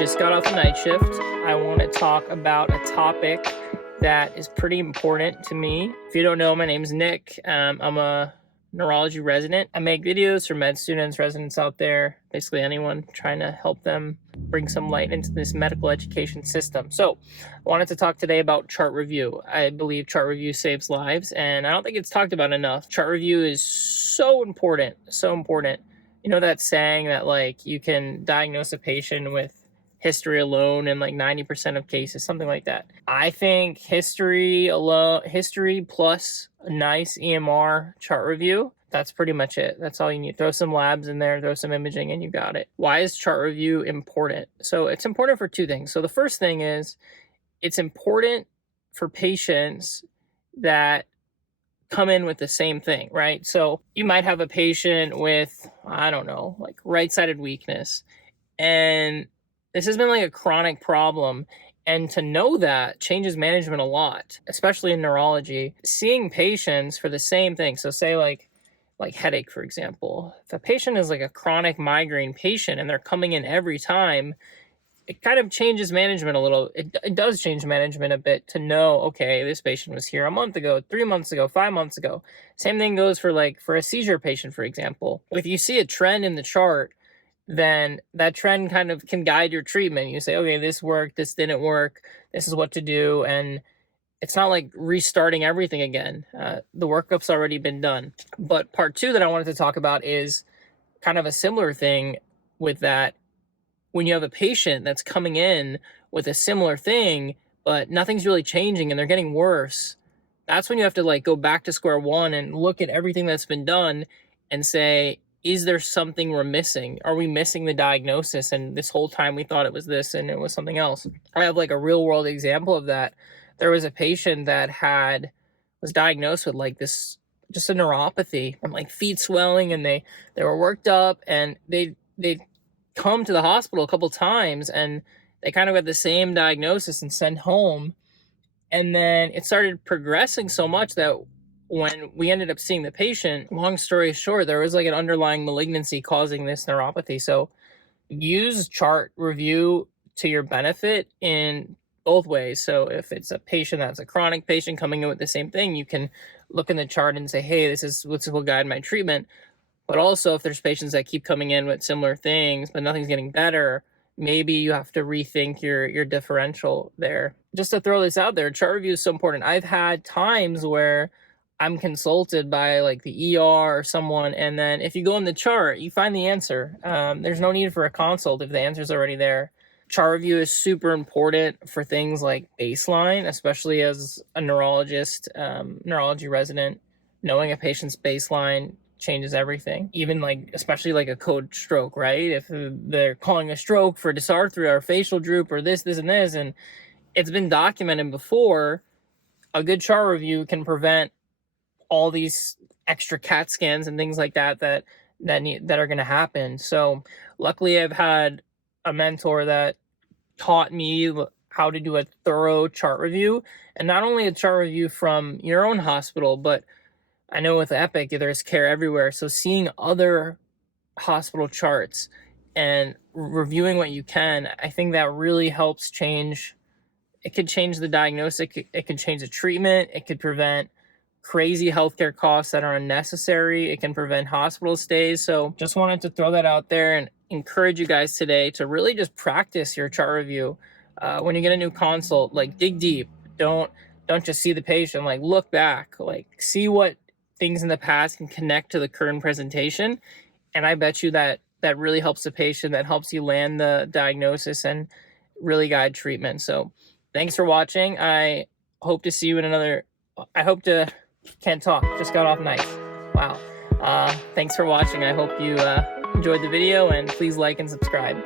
Just got off the night shift. I want to talk about a topic that is pretty important to me. If you don't know, my name's Nick. I'm a neurology resident. I make videos for med students, residents out there, basically anyone trying to help them bring some light into this medical education system. So I wanted to talk today about chart review. I believe chart review saves lives, and I don't think it's talked about enough. Chart review is so important, so important. You know that saying that like you can diagnose a patient with history alone in like 90% of cases, something like that. I think history alone, history plus a nice EMR chart review, that's pretty much it. That's all you need. Throw some labs in there, throw some imaging, and you got it. Why is chart review important? So it's important for two things. So the first thing is it's important for patients that come in with the same thing, right? So you might have a patient with, I don't know, like right-sided weakness, and this has been like a chronic problem. And to know that changes management a lot, especially in neurology. Seeing patients for the same thing. So say like headache, for example. If a patient is like a chronic migraine patient and they're coming in every time, it kind of changes management a little. It does change management a bit to know, okay, this patient was here a month ago, 3 months ago, 5 months ago. Same thing goes for a seizure patient, for example. If you see a trend in the chart, then that trend kind of can guide your treatment. You say, okay, this worked, this didn't work, this is what to do. And it's not like restarting everything again. The workup's already been done. But part two that I wanted to talk about is kind of a similar thing with that. When you have a patient that's coming in with a similar thing, but nothing's really changing and they're getting worse, that's when you have to like go back to square one and look at everything that's been done and say, is there something we're missing? Are we missing the diagnosis? And this whole time we thought it was this and it was something else. I have like a real world example of that. There was a patient that was diagnosed with like this, just a neuropathy and like feet swelling, and they were worked up, and they come to the hospital a couple times and they kind of got the same diagnosis and sent home. And then it started progressing so much that when we ended up seeing the patient, long story short, there was like an underlying malignancy causing this neuropathy. So use chart review to your benefit in both ways. So if it's a patient that's a chronic patient coming in with the same thing, you can look in the chart and say, hey, this will guide my treatment. But also if there's patients that keep coming in with similar things, but nothing's getting better, maybe you have to rethink your differential there. Just to throw this out there, chart review is so important. I've had times where I'm consulted by like the ER or someone, and then if you go in the chart, you find the answer. There's no need for a consult if the answer's already there. Chart review is super important for things like baseline, especially as a neurologist, neurology resident. Knowing a patient's baseline changes everything. Even like, especially like a code stroke, right? If they're calling a stroke for dysarthria or facial droop or this, and this, and it's been documented before, a good chart review can prevent all these extra CAT scans and things like that are going to happen. So luckily I've had a mentor that taught me how to do a thorough chart review, and not only a chart review from your own hospital, but I know with Epic, there's care everywhere. So seeing other hospital charts and reviewing what you can, I think that really helps change. It could change the diagnosis. It could change the treatment. It could prevent crazy healthcare costs that are unnecessary. It can prevent hospital stays. So just wanted to throw that out there and encourage you guys today to really just practice your chart review. When you get a new consult, like dig deep. Don't just see the patient, like look back, like see what things in the past can connect to the current presentation. And I bet you that really helps the patient, that helps you land the diagnosis and really guide treatment. So thanks for watching. I hope to see you in another, can't talk, just got off night. Wow. Thanks for watching. I hope you enjoyed the video, and please like and subscribe.